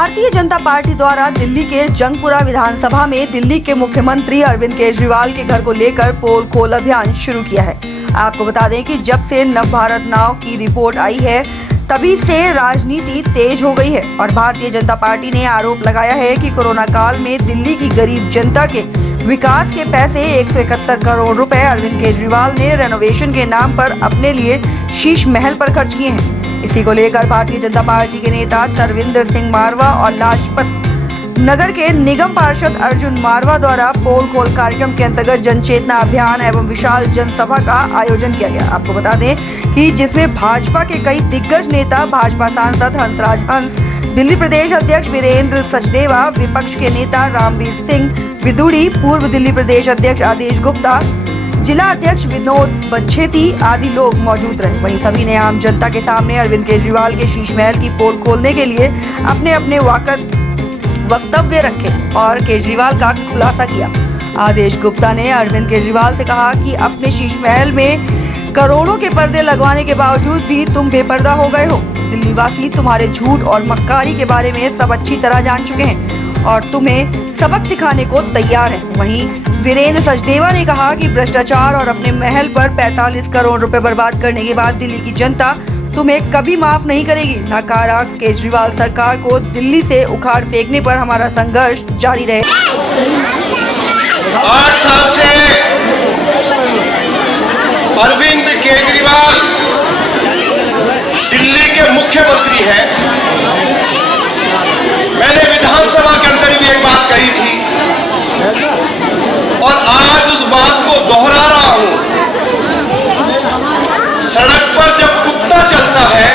Bharatiya Janata party द्वारा दिल्ली के जंगपुरा विधानसभा में दिल्ली के मुख्यमंत्री अरविंद केजरीवाल के घर को लेकर पोल खोल अभियान शुरू किया है। आपको बता दें कि जब से नव भारत नाव की रिपोर्ट आई है तभी से राजनीति तेज हो गई है और भारतीय जनता पार्टी ने आरोप लगाया है कि कोरोना काल में दिल्ली की गरीब जनता के विकास के पैसे 171 करोड़ रुपए अरविंद केजरीवाल ने रेनोवेशन के नाम पर अपने लिए शीश महल पर खर्च किए हैं। इसी को लेकर भारतीय जनता पार्टी के नेता तरविंदर सिंह मारवा और लाजपत नगर के निगम पार्षद अर्जुन मारवा द्वारा पोल खोल कार्यक्रम के अंतर्गत जनचेतना अभियान एवं विशाल जनसभा का आयोजन किया गया। आपको बता दें कि जिसमें भाजपा के कई दिग्गज नेता, भाजपा सांसद हंसराज हंस, दिल्ली प्रदेश अध्यक्ष वीरेंद्र सचदेवा, विपक्ष के नेता रामवीर सिंह विदुड़ी, पूर्व दिल्ली प्रदेश अध्यक्ष आदेश गुप्ता, जिला अध्यक्ष विनोद बच्छेती आदि लोग मौजूद रहे। वहीं सभी ने आम जनता के सामने अरविंद केजरीवाल के शीश महल की पोल खोलने के लिए अपने अपने वक्तव्य रखे और केजरीवाल का खुलासा किया। आदेश गुप्ता ने अरविंद केजरीवाल से कहा कि अपने शीश महल में करोड़ों के पर्दे लगवाने के बावजूद भी तुम बेपर्दा हो गए हो। दिल्ली वासी तुम्हारे झूठ और मक्कारी के बारे में सब अच्छी तरह जान चुके हैं और तुम्हें सबक सिखाने को तैयार है। वहीं वीरेंद्र सचदेवा ने कहा कि भ्रष्टाचार और अपने महल पर 45 करोड़ रुपए बर्बाद करने के बाद दिल्ली की जनता तुम्हें कभी माफ नहीं करेगी। नकारा केजरीवाल सरकार को दिल्ली से उखाड़ फेंकने पर हमारा संघर्ष जारी रहे। 8 साल से अरविंद केजरीवाल दिल्ली के मुख्यमंत्री हैं। मैंने विधानसभा के अंदर भी एक बात कही थी और आज उस बात को दोहरा रहा हूं। सड़क पर जब कुत्ता चलता है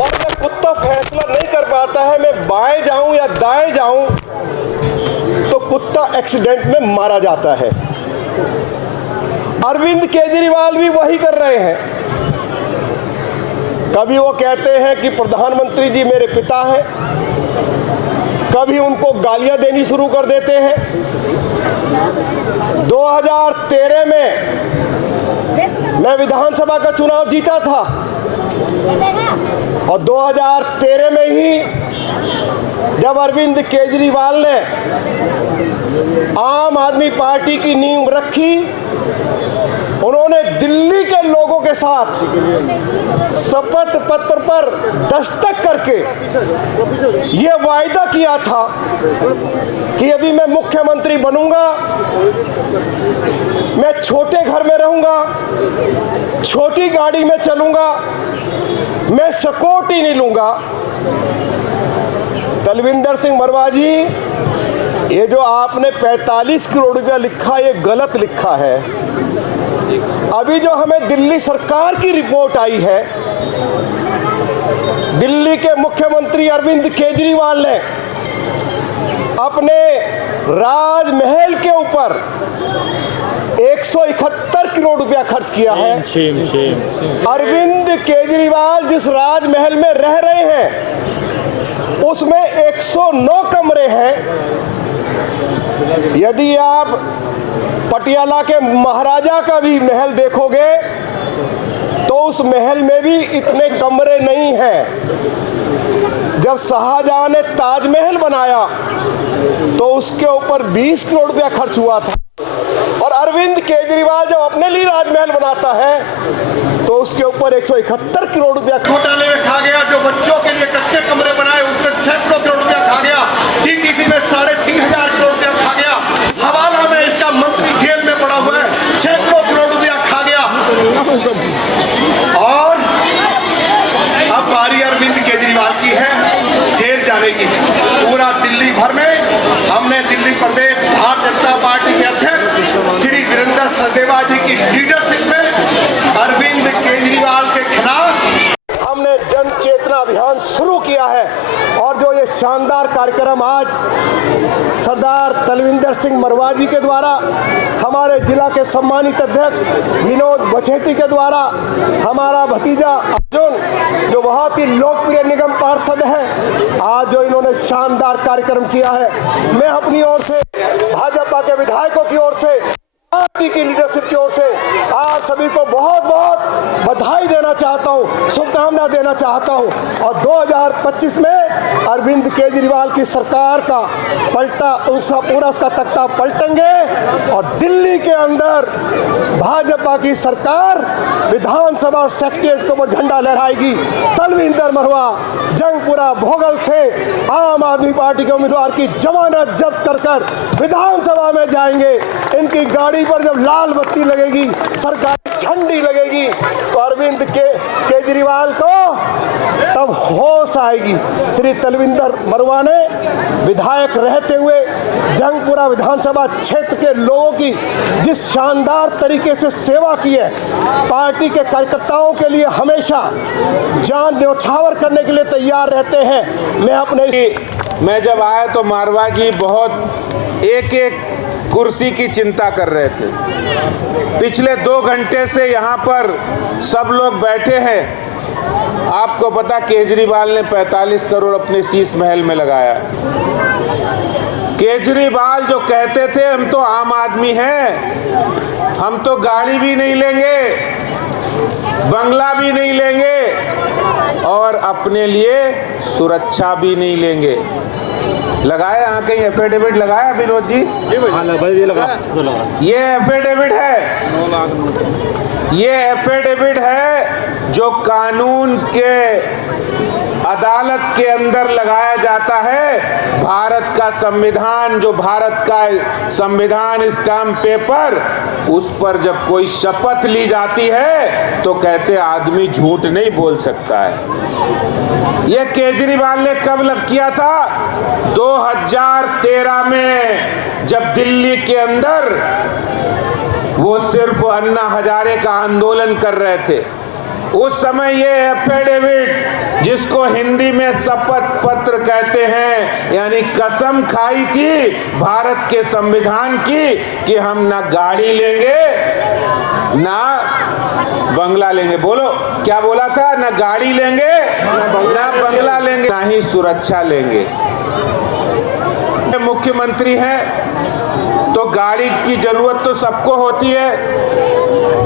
और जब कुत्ता फैसला नहीं कर पाता है मैं बाएं जाऊं या दाएं जाऊं तो कुत्ता एक्सीडेंट में मारा जाता है। अरविंद केजरीवाल भी वही कर रहे हैं। कभी वो कहते हैं कि प्रधानमंत्री जी मेरे पिता हैं, कभी उनको गालियां देनी शुरू कर देते हैं। 2013 में मैं विधानसभा का चुनाव जीता था और 2013 में ही जब अरविंद केजरीवाल ने आम आदमी पार्टी की नींव रखी, उन्होंने दिल्ली के लोगों के साथ शपथ पत्र पर दस्तखत करके ये वायदा किया था कि यदि मैं मुख्यमंत्री बनूंगा मैं छोटे घर में रहूंगा, छोटी गाड़ी में चलूंगा, मैं सिक्योरिटी नहीं लूंगा। तरविंदर सिंह मरवा जी, ये जो आपने 45 करोड़ रुपया लिखा ये गलत लिखा है। अभी जो हमें दिल्ली सरकार की रिपोर्ट आई है, दिल्ली के मुख्यमंत्री अरविंद केजरीवाल ने अपने राजमहल के ऊपर 171 करोड़ रुपया खर्च किया है। अरविंद केजरीवाल जिस राजमहल में रह रहे हैं उसमें 109 कमरे हैं। यदि आप पटियाला के महाराजा का भी महल देखोगे तो उस महल में भी इतने कमरे नहीं हैं। जब शाहजहां ने ताजमहल बनाया तो उसके ऊपर 20 करोड़ रुपया खर्च हुआ था और अरविंद केजरीवाल जब अपने लिए राजमहल बनाता है तो उसके ऊपर 171 करोड़ रुपया घोटाले में खा गया। जो बच्चों के लिए कच्चे कमरे बनाए उसमें सैकड़ों करोड़ रुपया खा गया। डीटीसी में 3,500 करोड़ रुपया खा गया। हवाला में इसका मंत्री जेल में पड़ा हुआ है, सैकड़ों करोड़ रुपया खा गया। और अब बारी अरविंद केजरीवाल की है जेल जाने की। पूरा दिल्ली भर में हमने दिल्ली प्रदेश भारतीय जनता पार्टी के अध्यक्ष श्री वीरेंद्र सचदेवा जी की लीडरशिप में अरविंद केजरीवाल के खिलाफ हमने जन चेतना अभियान शुरू किया है। और जो ये शानदार कार्यक्रम आज सरदार तरविंदर सिंह मरवा जी के द्वारा, हमारे जिला के सम्मानित अध्यक्ष विनोद बच्छेती के द्वारा, हमारा भतीजा अर्जुन जो बहुत ही लोकप्रिय निगम पार्षद है, आज जो इन्होंने शानदार कार्यक्रम किया है, मैं अपनी ओर से भाजपा के विधायकों की ओर से पार्टी की लीडरशिप की ओर से आप सभी को बहुत बहुत बधाई देना चाहता हूं, शुभकामना देना चाहता हूं। और 2025 में अरविंद केजरीवाल की सरकार का पलटा पूरा उसका तख्ता पलटेंगे और दिल्ली के अंदर भाजपा की सरकार विधानसभा और सेक्रेटेरिएट के ऊपर झंडा लहराएगी। तलविंदर मरवा जंगपुरा भोगल से आम आदमी पार्टी के उम्मीदवार की जमानत जब्त कर कर विधानसभा में जाएंगे। इनकी गाड़ी पर जब लाल बत्ती लगेगी, सरकारी झंडी लगेगी, तो अरविंद केजरीवाल को तब होश आएगी। श्री तलविंदर मरवा ने विधायक रहते हुए जंगपुरा विधानसभा क्षेत्र के लोगों की जिस शानदार तरीके से सेवा की है, पार्टी के कार्यकर्ताओं के लिए हमेशा जान न्यौछावर करने के लिए तैयार रहते हैं। मैं जब आया तो मारवा जी बहुत एक एक कुर्सी की चिंता कर रहे थे। पिछले 2 घंटे से यहाँ पर सब लोग बैठे हैं। आपको पता केजरीवाल ने 45 करोड़ अपने शीश महल में लगाया। केजरीवाल जो कहते थे हम तो आम आदमी हैं, हम तो गाड़ी भी नहीं लेंगे, बंगला भी नहीं लेंगे और अपने लिए सुरक्षा भी नहीं लेंगे। लगाया यहाँ कहीं एफिडेविट लगाया विनोद जी? ये एफिडेविट है, ये एफिडेविट है जो कानून के अदालत के अंदर लगाया जाता है। भारत का संविधान, जो भारत का संविधान स्टाम्प पेपर, उस पर जब कोई शपथ ली जाती है तो कहते आदमी झूठ नहीं बोल सकता है। ये केजरीवाल ने कब किया था? 2013 में, जब दिल्ली के अंदर वो सिर्फ अन्ना हजारे का आंदोलन कर रहे थे। उस समय ये एफिडेविट, जिसको हिंदी में शपथ पत्र कहते हैं, यानी कसम खाई थी भारत के संविधान की कि हम ना गाड़ी लेंगे ना बंगला लेंगे। बोलो क्या बोला था? ना गाड़ी लेंगे ना बंगला लेंगे, ना ही सुरक्षा लेंगे। मुख्यमंत्री हैं तो गाड़ी की जरूरत तो सबको होती है।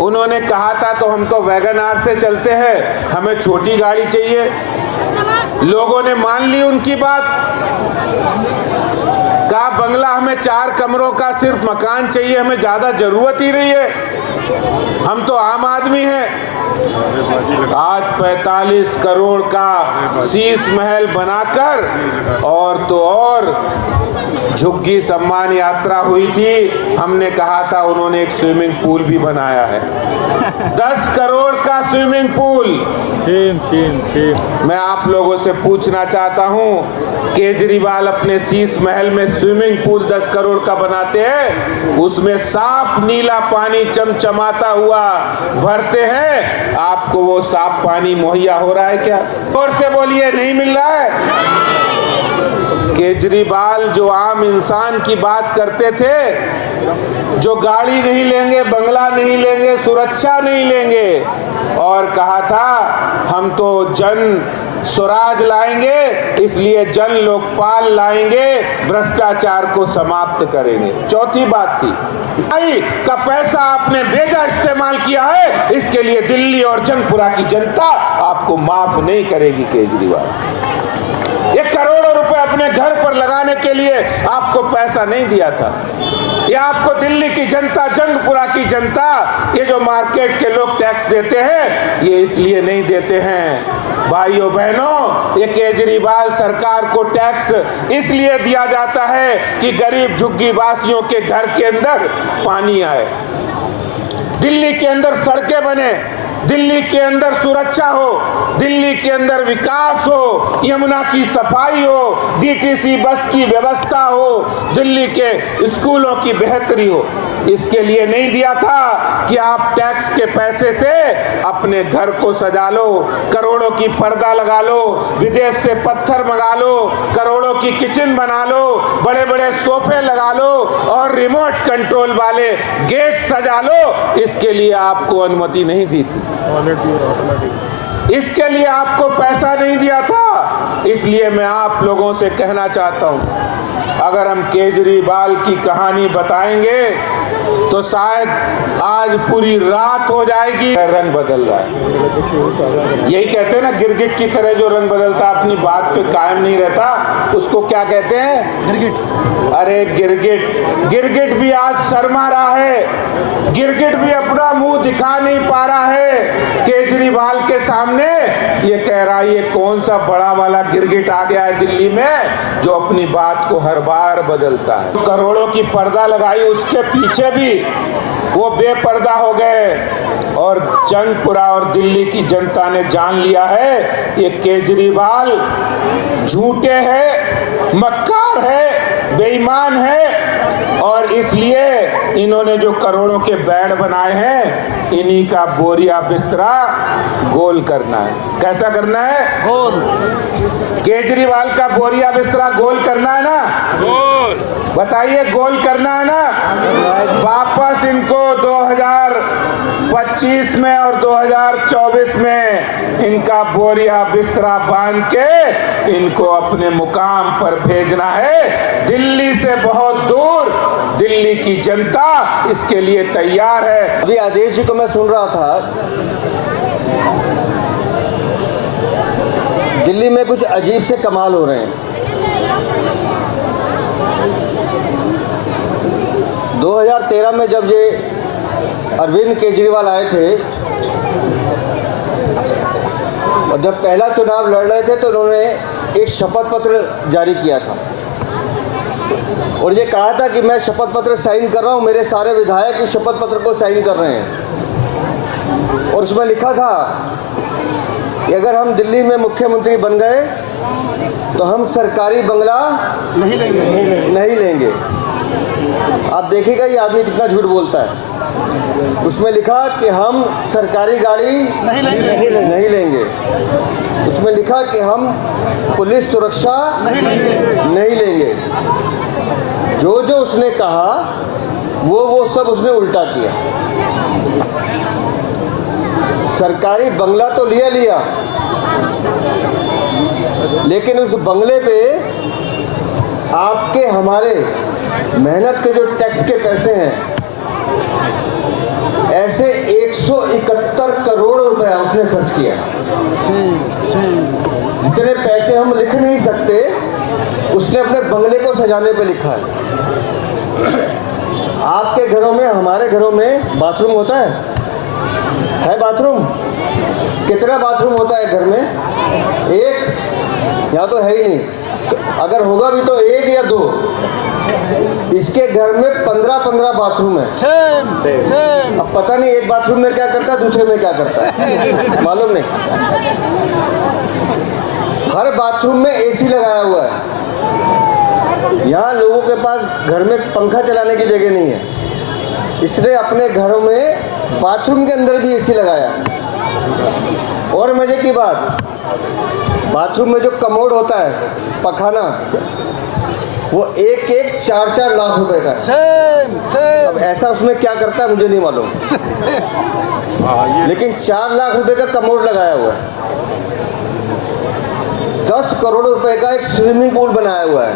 उन्होंने कहा था तो हम तो वैगन-आर से चलते हैं, हमें छोटी गाड़ी चाहिए। लोगों ने मान ली उनकी बात। कहा बंगला हमें 4 कमरों का सिर्फ मकान चाहिए, हमें ज्यादा जरूरत ही नहीं है, हम तो आम आदमी हैं। आज 45 करोड़ का शीश महल बनाकर और तो और झुग्गी सम्मान यात्रा हुई थी। हमने कहा था, उन्होंने एक स्विमिंग पूल भी बनाया है, 10 करोड़ का स्विमिंग पूल। मैं आप लोगों से पूछना चाहता हूं, केजरीवाल अपने शीश महल में स्विमिंग पूल 10 करोड़ का बनाते हैं, उसमें साफ नीला पानी चमचमाता हुआ भरते हैं, आपको वो साफ पानी मुहैया हो रहा है क्या? और से बोलिए नहीं मिल रहा है। केजरीवाल जो आम इंसान की बात करते थे, जो गाड़ी नहीं लेंगे, बंगला नहीं लेंगे, सुरक्षा नहीं लेंगे, और कहा था हम तो जन स्वराज लाएंगे, इसलिए जन लोकपाल लाएंगे, भ्रष्टाचार को समाप्त करेंगे। चौथी बात थी का पैसा आपने बेजा इस्तेमाल किया है, इसके लिए दिल्ली और जंगपुरा की जनता आपको माफ नहीं करेगी। केजरीवाल 1 करोड़ रुपए अपने घर पर लगाने के लिए आपको पैसा नहीं दिया था। ये आपको दिल्ली की जनता, जंगपुरा की जनता, ये जो मार्केट के लोग टैक्स देते हैं, ये इसलिए नहीं देते हैं भाइयों बहनों। ये केजरीवाल सरकार को टैक्स इसलिए दिया जाता है कि गरीब झुग्गी वासियों के घर के अंदर पानी आए, दिल्ली के अंदर सड़कें बने, दिल्ली के अंदर सुरक्षा हो, दिल्ली के अंदर विकास हो, यमुना की सफाई हो, डीटीसी बस की व्यवस्था हो, दिल्ली के स्कूलों की बेहतरी हो। इसके लिए नहीं दिया था कि आप टैक्स के पैसे से अपने घर को सजा लो, करोड़ों की पर्दा लगा लो, विदेश से पत्थर मंगा लो, करोड़ों की किचन बना लो, बड़े बड़े सोफे लगा लो और रिमोट कंट्रोल वाले गेट सजा लो। इसके लिए आपको अनुमति नहीं दी थी, इसके लिए आपको पैसा नहीं दिया था। इसलिए मैं आप लोगों से कहना चाहता हूं, अगर हम केजरीवाल की कहानी बताएंगे तो शायद आज पूरी रात हो जाएगी। रंग बदल रहा है, यही कहते हैं ना, गिरगिट की तरह जो रंग बदलता अपनी बात पे कायम नहीं रहता, उसको क्या कहते हैं? गिरगिट। अरे गिरगिट भी आज शर्मा रहा है, गिरगिट भी अपना मुंह दिखा नहीं पा रहा है केजरीवाल के सामने। ये कह रहा है ये कौन सा बड़ा वाला गिरगिट आ गया है दिल्ली में जो अपनी बात को हर बार बदलता है। करोड़ों की पर्दा लगाई, उसके पीछे भी वो बेपर्दा हो गए और जंगपुरा और दिल्ली की जनता ने जान लिया है ये केजरीवाल झूठे हैं, मक्कार है, बेईमान है, और इसलिए इन्होंने जो करोड़ों के बेड बनाए हैं इन्हीं का बोरिया बिस्तरा गोल करना है। कैसा करना है? गोल। केजरीवाल का बोरिया बिस्तरा गोल करना है ना? गोल। बताइए, गोल करना है ना? वापस इनको 2025 में और 2024 में इनका बोरिया बिस्तरा बांध के इनको अपने मुकाम पर भेजना है। दिल्ली से बहुत दूर दिल्ली की जनता इसके लिए तैयार है। अभी आदेश जी को मैं सुन रहा था, दिल्ली में कुछ अजीब से कमाल हो रहे हैं। 2013 में जब ये अरविंद केजरीवाल आए थे और जब पहला चुनाव लड़ रहे थे तो उन्होंने एक शपथ पत्र जारी किया था और ये कहा था कि मैं शपथ पत्र साइन कर रहा हूँ, मेरे सारे विधायक इस शपथ पत्र को साइन कर रहे हैं। और उसमें लिखा था कि अगर हम दिल्ली में मुख्यमंत्री बन गए तो हम सरकारी बंगला नहीं लेंगे। आप देखिएगा ये आदमी कितना झूठ बोलता है। उसमें लिखा कि हम सरकारी गाड़ी नहीं लेंगे। उसमें लिखा कि हम पुलिस सुरक्षा नहीं लेंगे। जो जो उसने कहा वो सब उसने उल्टा किया। सरकारी बंगला तो लिया, लेकिन उस बंगले पे आपके हमारे मेहनत के जो टैक्स के पैसे हैं, ऐसे 171 करोड़ रुपया उसने खर्च किया। जितने पैसे हम लिख नहीं सकते उसने अपने बंगले को सजाने पे लिखा है। आपके घरों में, हमारे घरों में बाथरूम होता है बाथरूम? कितना बाथरूम होता है घर में? एक, या तो है ही नहीं। अगर होगा भी तो एक या दो। इसके घर में 15 बाथरूम है। अब पता नहीं एक बाथरूम में क्या करता है, दूसरे में क्या करता है, मालूम नहीं। हर बाथरूम में एसी लगाया हुआ है। यहाँ लोगों के पास घर में पंखा चलाने की जगह नहीं है, इसने अपने घरों में बाथरूम के अंदर भी एसी लगाया। और मजे की बात, बाथरूम में जो कमोड होता है, पखाना, वो एक 4 लाख रुपए का है। अब ऐसा उसमें क्या करता है मुझे नहीं मालूम, लेकिन 4 लाख रुपए का कमोड लगाया हुआ है। 10 करोड़ रुपए का एक स्विमिंग पूल बनाया हुआ है।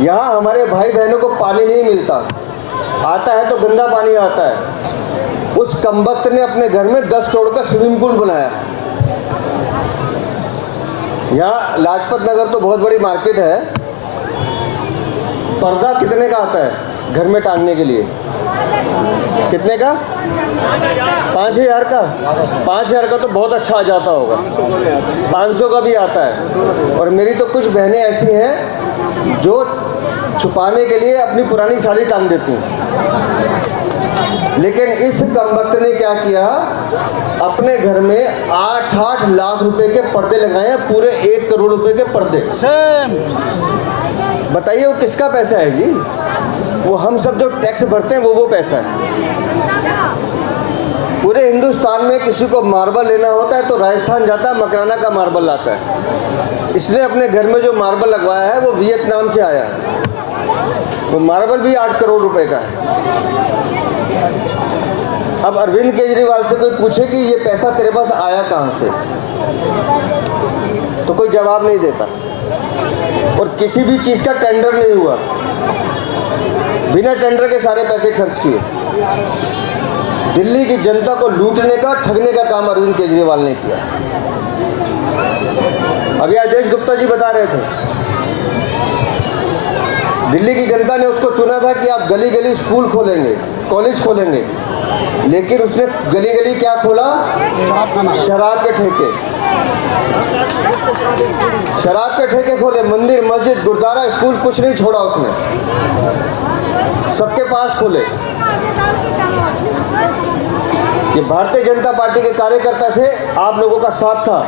यहाँ हमारे भाई बहनों को पानी नहीं मिलता, आता है तो गंदा पानी आता है। उस कमबख्त ने अपने घर में 10 करोड़ का स्विमिंग पूल बनाया है। यहाँ लाजपत नगर तो बहुत बड़ी मार्केट है। पर्दा कितने का आता है घर में टांगने के लिए? कितने का? 5000 का। 5000 का तो बहुत अच्छा आ जाता होगा। 500 का भी आता है। और मेरी तो कुछ बहनें ऐसी हैं जो छुपाने के लिए अपनी पुरानी साड़ी टांग देती हैं। लेकिन इस कमबख्त ने क्या किया, अपने घर में 8 लाख रुपए के पर्दे लगाए हैं, पूरे 1 करोड़ रुपए के पर्दे। बताइए वो किसका पैसा है जी? वो हम सब जो टैक्स भरते हैं वो पैसा है। पूरे हिंदुस्तान में किसी को मार्बल लेना होता है तो राजस्थान जाता है, मकराना का मार्बल लाता है। इसने अपने घर में जो मार्बल लगवाया है वो वियतनाम से आया है। वो मार्बल भी 8 करोड़ रुपए का है। अब अरविंद केजरीवाल से कोई पूछे कि ये पैसा तेरे पास आया कहाँ से, तो कोई जवाब नहीं देता। और किसी भी चीज़ का टेंडर नहीं हुआ, बिना टेंडर के सारे पैसे खर्च किए। दिल्ली की जनता को लूटने का, ठगने का काम अरविंद केजरीवाल ने किया। अभी आदेश गुप्ता जी बता रहे थे, दिल्ली की जनता ने उसको चुना था कि आप गली गली स्कूल खोलेंगे, कॉलेज खोलेंगे, लेकिन उसने गली गली क्या खोला? शराब के ठेके। शराब के ठेके खोले, मंदिर, मस्जिद, गुरुद्वारा, स्कूल कुछ नहीं छोड़ा उसने, सबके पास खोले। ये भारतीय जनता पार्टी के कार्यकर्ता थे, आप लोगों का साथ था,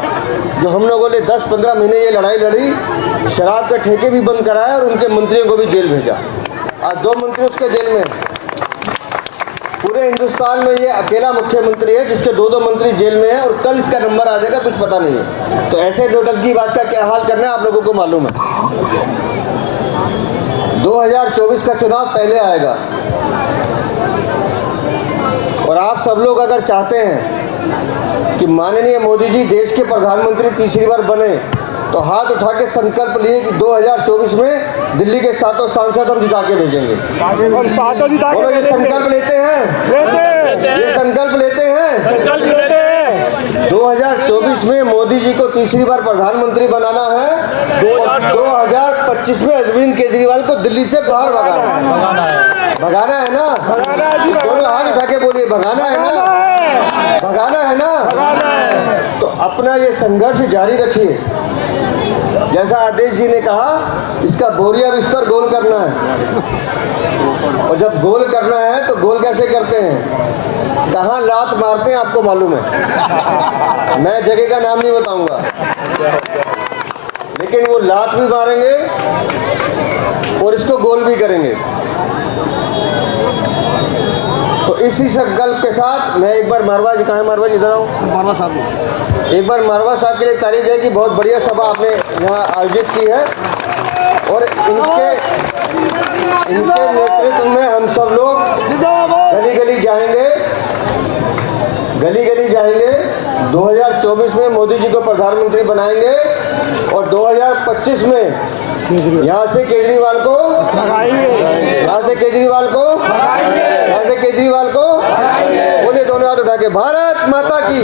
जो हम लोगों ने 10-15 महीने ये लड़ाई लड़ी, शराब के ठेके भी बंद कराए और उनके मंत्रियों को भी जेल भेजा। आज 2 मंत्री उसके जेल में। पूरे हिंदुस्तान में ये अकेला मुख्यमंत्री है जिसके 2-2 मंत्री जेल में है, और कल इसका नंबर आ जाएगा, कुछ पता नहीं है। तो ऐसे नोटंकीबाज का क्या हाल करना है आप लोगों को मालूम है। 2024 का चुनाव पहले आएगा, और आप सब लोग अगर चाहते हैं कि माननीय मोदी जी देश के प्रधानमंत्री तीसरी बार बने, तो हाथ उठा के संकल्प लिए कि 2024 में दिल्ली के 7 सांसद हम जिता के भेजेंगे। बोलो, ये संकल्प लेते हैं? ये संकल्प लेते हैं? 2024 में मोदी जी को तीसरी बार प्रधानमंत्री बनाना है, और 2025 में अरविंद केजरीवाल को दिल्ली से बाहर भगाना है। भगाना है ना? दोनों हाथ उठा के बोलिए, भगाना है ना? भगाना है ना? तो अपना ये संघर्ष जारी रखिए। जैसा आदेश जी ने कहा, इसका बोरिया बिस्तर गोल करना है, और जब गोल करना है तो गोल कैसे करते हैं? कहाँ लात मारते हैं आपको मालूम है। मैं जगह का नाम नहीं बताऊंगा, लेकिन वो लात भी मारेंगे और इसको गोल भी करेंगे। तो इसी संकल्प के साथ मैं एक बार मारवा जी, कहाँ है मारवा जी? इधर आओ। मारवा साहब, एक बार मारवा साहब के लिए तारीफ है कि बहुत बढ़िया सभा आपने यहाँ आयोजित की है, और इनके नेतृत्व में हम सब लोग गली गली जाएंगे, गली गली जाएंगे। 2024 में मोदी जी को प्रधानमंत्री बनाएंगे, और 2025 में यहाँ से केजरीवाल को, यहाँ से केजरीवाल को, यहाँ से केजरीवाल को बोले, दोनों हाथ उठा के, भारत माता की।